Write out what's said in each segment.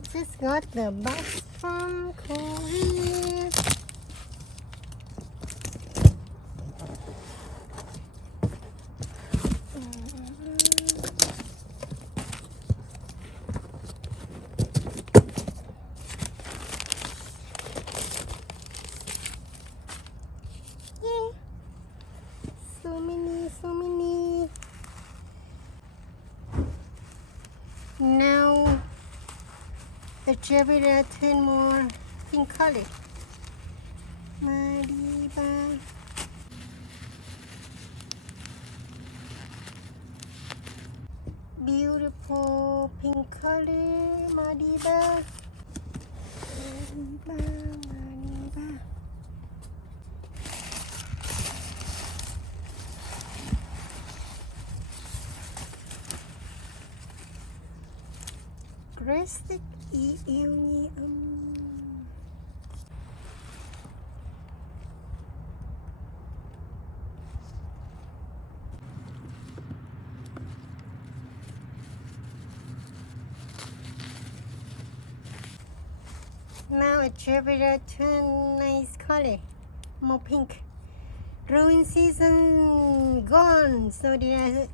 I just got the box from Korea. Yay! So many. Now the cherry red 10 more pink color. Mariba. Beautiful pink color. Mariba. Mariba. Crested iiw. Now a cherry red turn nice color, more pink. Growing season gone, so they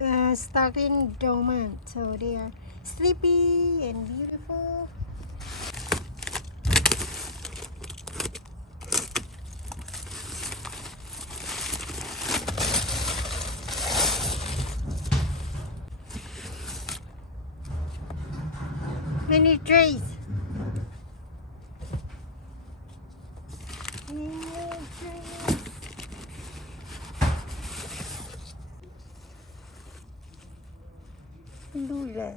are starting dormant. So they are sleepy and beautiful. Many trees. Lula.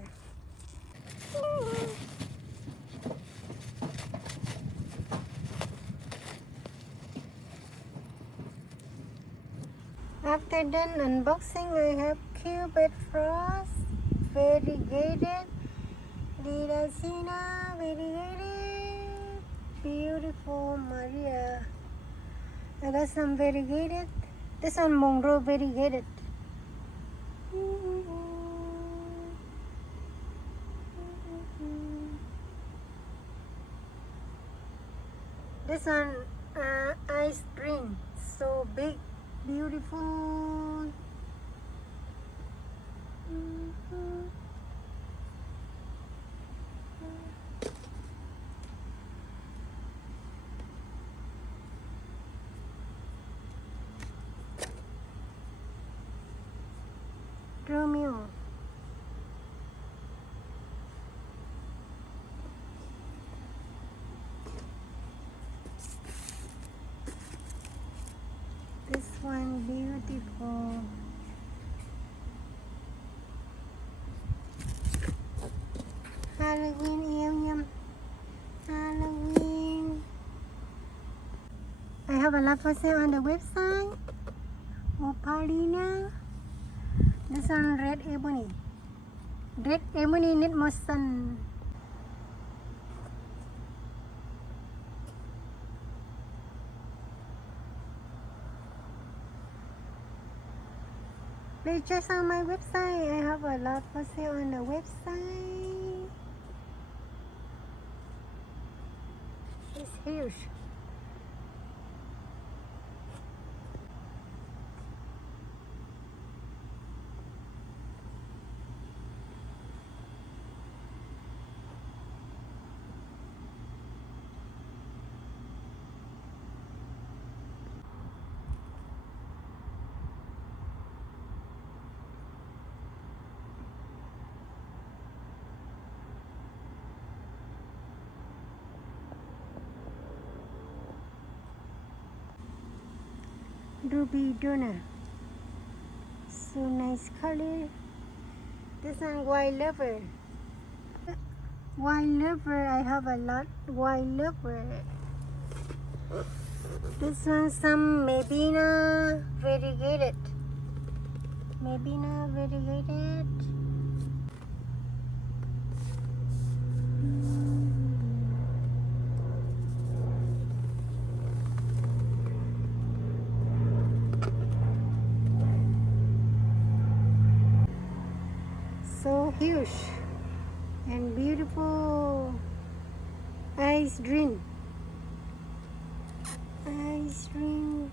After done unboxing, I have Cupid Frost, variegated, Liracina, variegated, beautiful Maria. I got some variegated. This one Monroe variegated. This one ice green, so big, beautiful. Romeo. This one beautiful. Halloween Alien. Halloween. I have a lot for sale on the website. Opalina. This one red ebony. Red ebony need more sun. Please check out my website. I have a lot for sale on the website. It's huge. Ruby Donna. So nice color. This one Wild Lover. Wild Lover, I have a lot. Wild Lover. This one some Mebina variegated. Mebina variegated. So huge. and beautiful ice drink. Ice drink.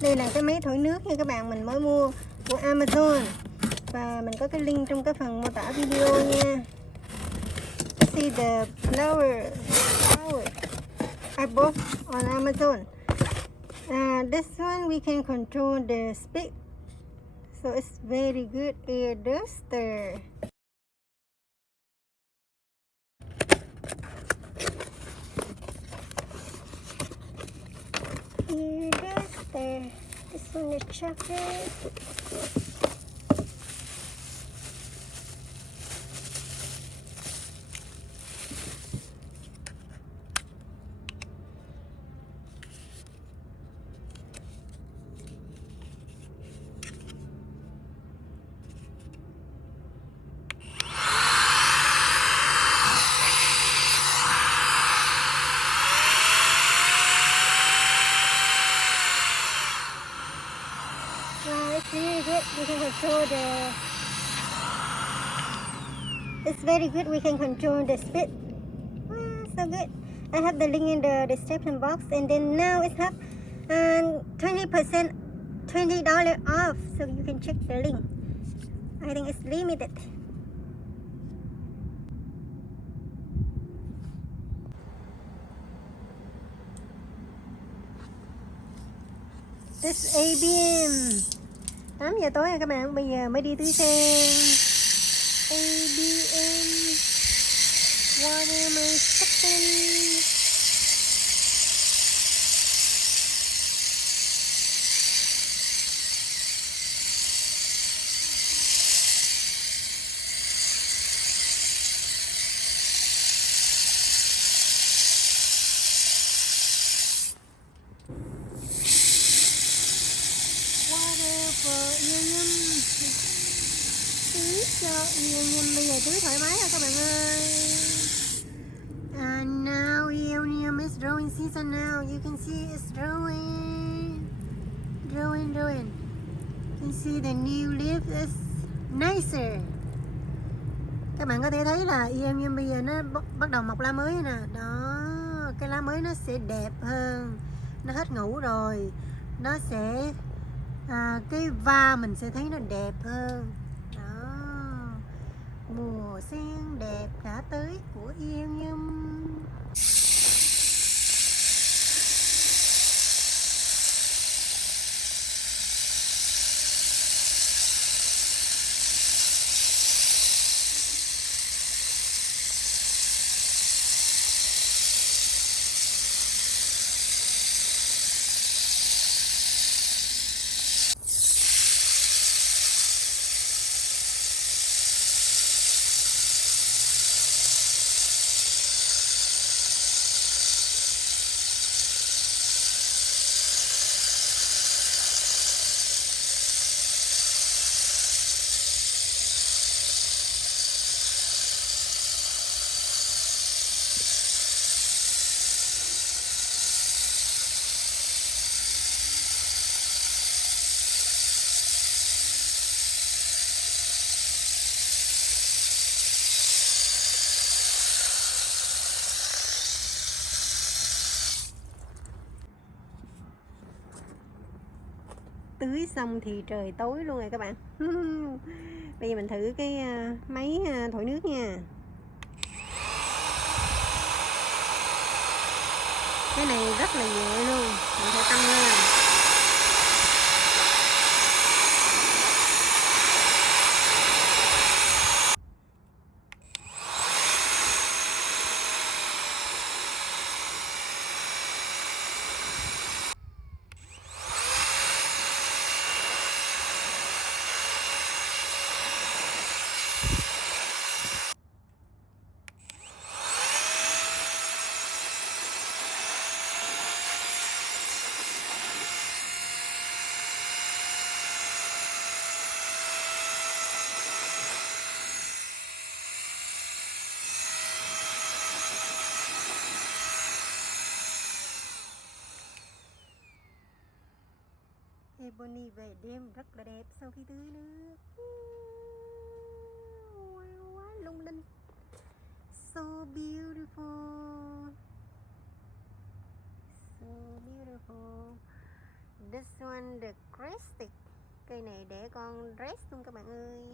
Đây là cái máy thổi nước nha các bạn, mình mới mua của Amazon và mình có cái link trong cái phần mô tả video nha. See the flower I bought on Amazon. This one we can control the speed, so it's very good air duster. Air duster. This one is chocolate. It's really good. We can control the. It's very good. We can control the speed. Wow, so good. I have the link in the description box, and then now it's have 20%, $20 off. So you can check the link. I think it's limited. This ABM 8 giờ tối rồi các bạn, bây giờ mới đi tưới sen. ABM water my second. Tưới cho yêu nhâm, bây giờ tưới thoải mái rồi các bạn ơi. And now yêu nhâm is growing season now. You can see it's growing. You can see the new leaf is nicer. Các bạn có thể thấy là yêu nhâm bây giờ nó bắt đầu mọc lá mới nè. Đó, cái lá mới nó sẽ đẹp hơn. Nó hết ngủ rồi, nó sẽ cái va mình sẽ thấy nó đẹp hơn. Đó, mùa sen đẹp đã tới của yêu nhâm. Tưới xong thì trời tối luôn rồi các bạn. Bây giờ mình thử cái máy thổi nước nha. Cái này rất là nhẹ luôn, mình phải tăng lên. Bonnie về đêm rất là đẹp sau khi tưới nước. Wow, quá lung linh. So beautiful. So beautiful. This one the crested. Cây này để con rest luôn các bạn ơi.